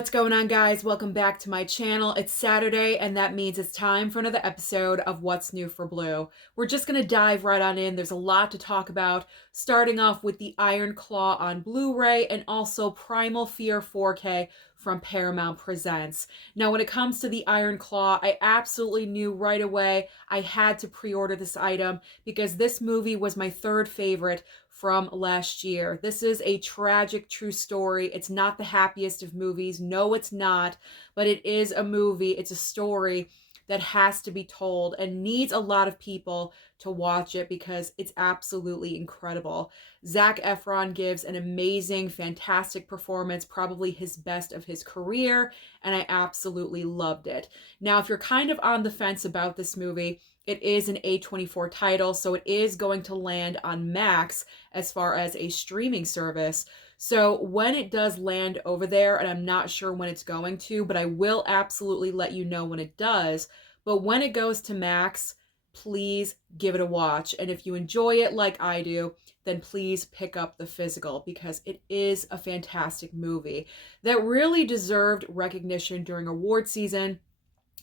What's going on, guys? Welcome back to my channel. It's Saturday, and that means it's time for another episode of What's New for Blue. We're just going to dive right on in. There's a lot to talk about, starting off with the Iron Claw on Blu-ray and also Primal Fear 4K from Paramount Presents. Now, when it comes to the Iron Claw, I absolutely knew right away I had to pre-order this item because this movie was my third favorite from last year. This is a tragic true story. It's not the happiest of movies. No, it's not, but it is a movie. It's a story that has to be told and needs a lot of people to watch it because it's absolutely incredible. Zac Efron gives an amazing, fantastic performance, probably his best of his career, and I absolutely loved it. Now, if you're kind of on the fence about this movie, it is an A24 title, so it is going to land on Max as far as a streaming service. So when it does land over there, and I'm not sure when it's going to, but I will absolutely let you know when it does. But when it goes to Max, please give it a watch. And if you enjoy it like I do, then please pick up the physical because it is a fantastic movie that really deserved recognition during award season.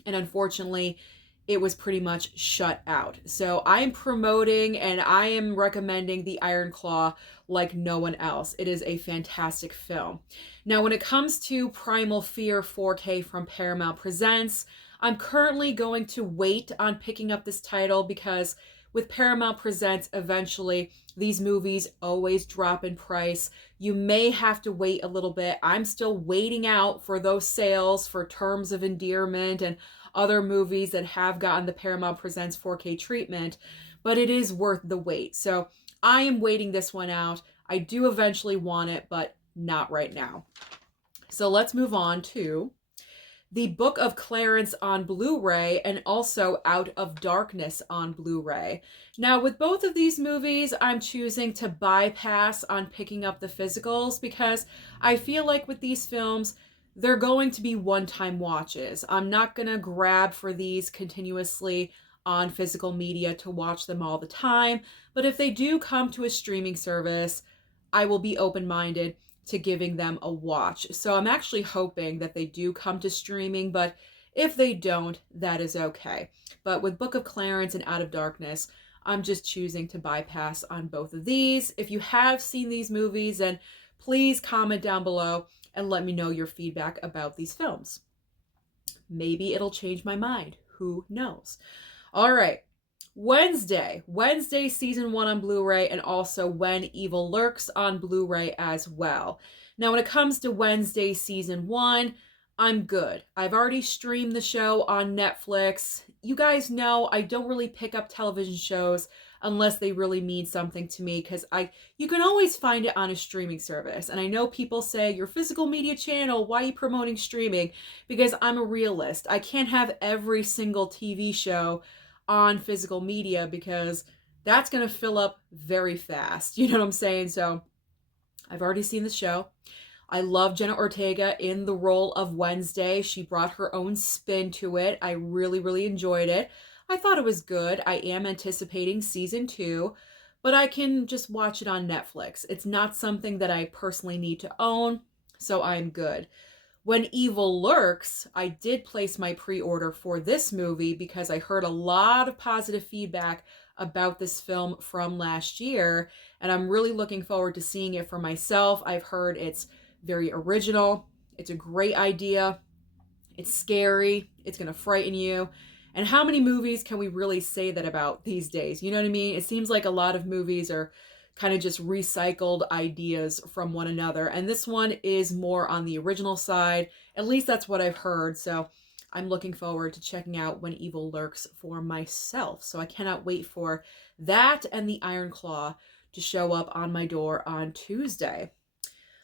And unfortunately, it was pretty much shut out. So I am promoting and I am recommending The Iron Claw like no one else. It is a fantastic film. Now, when it comes to Primal Fear 4K from Paramount Presents, I'm currently going to wait on picking up this title because with Paramount Presents, eventually these movies always drop in price. You may have to wait a little bit. I'm still waiting out for those sales for Terms of Endearment and other movies that have gotten the Paramount Presents 4K treatment, but it is worth the wait. So I am waiting this one out. I do eventually want it, but not right now. So let's move on to the Book of Clarence on Blu-ray and also Out of Darkness on Blu-ray. Now, with both of these movies, I'm choosing to bypass on picking up the physicals because I feel like with these films, they're going to be one-time watches. I'm not going to grab for these continuously on physical media to watch them all the time, but if they do come to a streaming service, I will be open-minded to giving them a watch. So I'm actually hoping that they do come to streaming, but if they don't, that is okay. But with Book of Clarence and Out of Darkness, I'm just choosing to bypass on both of these. If you have seen these movies, then please comment down below and let me know your feedback about these films. Maybe it'll change my mind. Who knows? All right. Wednesday season 1 on Blu-ray and also When Evil Lurks on Blu-ray as well. Now, when it comes to Wednesday season 1, I'm good. I've already streamed the show on Netflix. You guys know I don't really pick up television shows unless they really mean something to me because you can always find it on a streaming service. And I know people say, your physical media channel, why are you promoting streaming? Because I'm a realist. I can't have every single TV show on physical media because that's going to fill up very fast. You know what I'm saying? So I've already seen the show. I love Jenna Ortega in the role of Wednesday. She brought her own spin to it. I really, really enjoyed it. I thought it was good. I am anticipating season 2, but I can just watch it on Netflix. It's not something that I personally need to own, so I'm good. When Evil Lurks, I did place my pre-order for this movie because I heard a lot of positive feedback about this film from last year, and I'm really looking forward to seeing it for myself. I've heard it's very original. It's a great idea. It's scary. It's going to frighten you. And how many movies can we really say that about these days? You know what I mean? It seems like a lot of movies are kind of just recycled ideas from one another. And this one is more on the original side. At least that's what I've heard. So I'm looking forward to checking out When Evil Lurks for myself. So I cannot wait for that and The Iron Claw to show up on my door on Tuesday.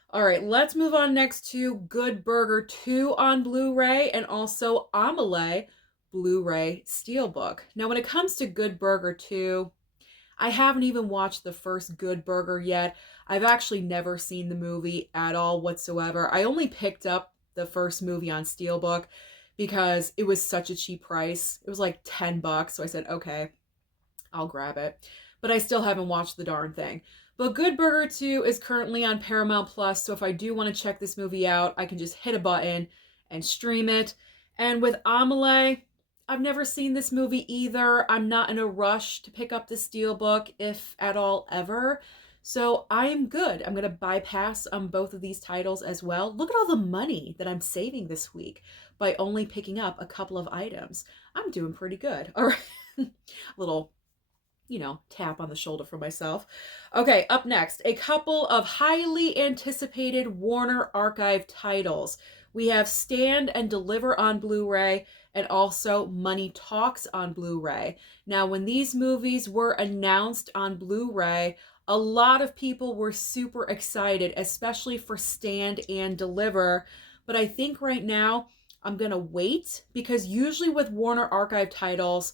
All right, let's move on next to Good Burger 2 on Blu-ray and also Amelie Blu-ray Steelbook. Now, when it comes to Good Burger 2, I haven't even watched the first Good Burger yet. I've actually never seen the movie at all whatsoever. I only picked up the first movie on Steelbook because it was such a cheap price. It was like $10, so I said, okay, I'll grab it. but I still haven't watched the darn thing. But Good Burger 2 is currently on Paramount Plus, so if I do want to check this movie out, I can just hit a button and stream it. And with Amelie, I've never seen this movie either. I'm not in a rush to pick up the Steelbook, if at all ever. So I am good. I'm going to bypass both of these titles as well. Look at all the money that I'm saving this week by only picking up a couple of items. I'm doing pretty good. All right. Little, tap on the shoulder for myself. Okay, up next, a couple of highly anticipated Warner Archive titles. We have Stand and Deliver on Blu-ray and also Money Talks on Blu-ray. Now, when these movies were announced on Blu-ray, a lot of people were super excited, especially for Stand and Deliver. But I think right now I'm going to wait, because usually with Warner Archive titles,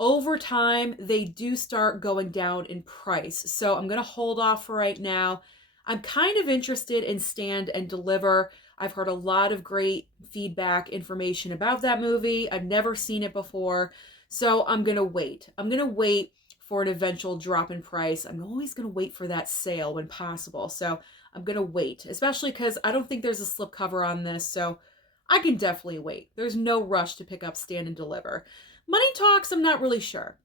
over time, they do start going down in price. So I'm going to hold off for right now. I'm kind of interested in Stand and Deliver. I've heard a lot of great feedback, information about that movie. I've never seen it before. So I'm going to wait. I'm going to wait for an eventual drop in price. I'm always going to wait for that sale when possible. So I'm going to wait, especially because I don't think there's a slipcover on this. So I can definitely wait. There's no rush to pick up Stand and Deliver. Money Talks, I'm not really sure.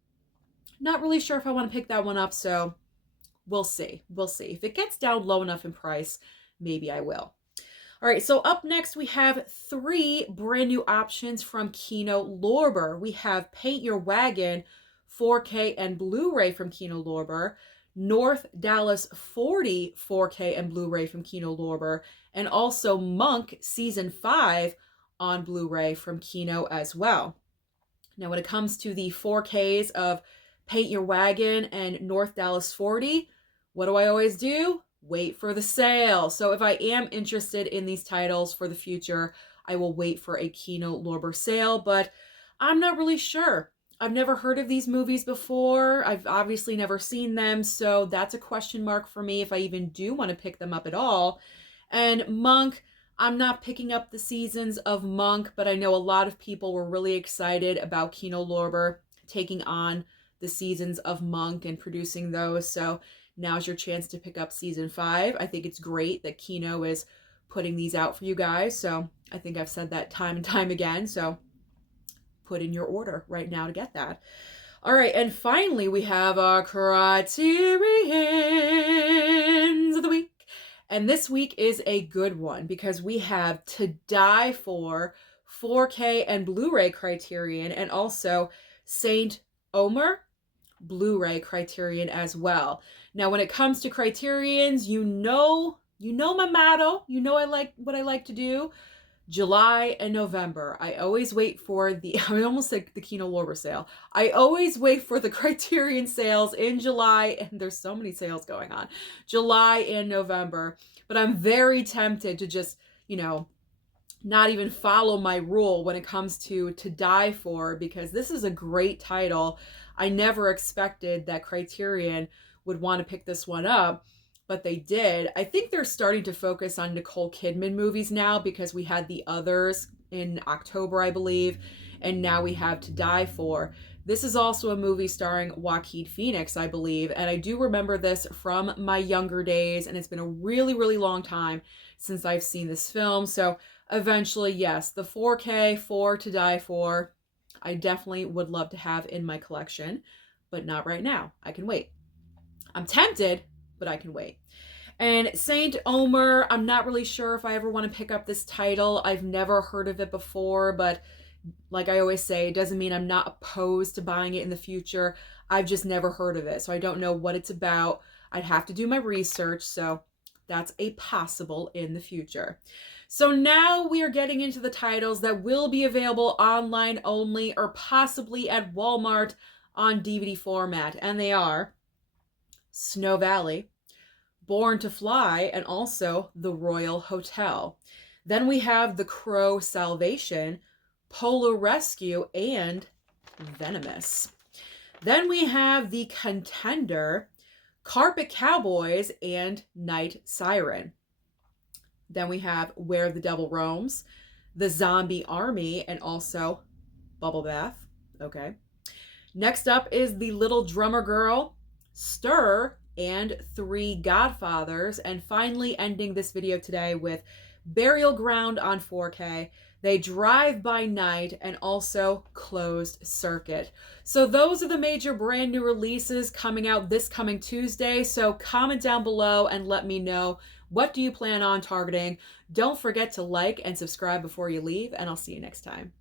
Not really sure if I want to pick that one up, so we'll see. We'll see. If it gets down low enough in price, maybe I will. All right, so up next we have 3 brand new options from Kino Lorber. We have Paint Your Wagon, 4K and Blu-ray from Kino Lorber, North Dallas 40 4K and Blu-ray from Kino Lorber, and also Monk Season 5 on Blu-ray from Kino as well. Now, when it comes to the 4Ks of Paint Your Wagon and North Dallas 40, what do I always do? Wait for the sale. So if I am interested in these titles for the future, I will wait for a Kino Lorber sale, but I'm not really sure. I've never heard of these movies before. I've obviously never seen them, so that's a question mark for me if I even do want to pick them up at all. And Monk, I'm not picking up the seasons of Monk, but I know a lot of people were really excited about Kino Lorber taking on the seasons of Monk and producing those. So now's your chance to pick up season 5. I think it's great that Kino is putting these out for you guys. So I think I've said that time and time again. So put in your order right now to get that. All right, and finally we have our Criterions of the week. And this week is a good one because we have To Die For 4K and Blu-ray Criterion, and also Saint Omer Blu-ray Criterion as well. Now, when it comes to Criterions, you know my motto. You know what I like to do. July and November. I always wait for I almost said the Kino Lorber sale. I always wait for the Criterion sales in July, and there's so many sales going on. July and November. But I'm very tempted to just, not even follow my rule when it comes to Die For, because this is a great title. I never expected that Criterion would want to pick this one up, but they did. I think they're starting to focus on Nicole Kidman movies now, because we had The Others in October, I believe, and now we have To Die For. This is also a movie starring Joaquin Phoenix, I believe, and I do remember this from my younger days, and it's been a really, really long time since I've seen this film. So eventually, yes, the 4K for To Die For, I definitely would love to have in my collection, but not right now. I can wait. I'm tempted, but I can wait. And Saint Omer, I'm not really sure if I ever want to pick up this title. I've never heard of it before, but like I always say, it doesn't mean I'm not opposed to buying it in the future. I've just never heard of it, so I don't know what it's about. I'd have to do my research, so that's a possible in the future. So now we are getting into the titles that will be available online only, or possibly at Walmart on DVD format, and they are Snow Valley, Born to Fly, and also The Royal Hotel. Then we have The Crow Salvation, Polar Rescue, and Venomous. Then we have The Contender, Carpet Cowboys, and Night Siren. Then we have Where the Devil Roams, The Zombie Army, and also Bubble Bath. Okay. Next up is The Little Drummer Girl, Stir, and 3 Godfathers, and finally ending this video today with Burial Ground on 4K. They Drive by Night, and also Closed Circuit. So those are the major brand new releases coming out this coming Tuesday. So comment down below and let me know, what do you plan on targeting? Don't forget to like and subscribe before you leave, and I'll see you next time.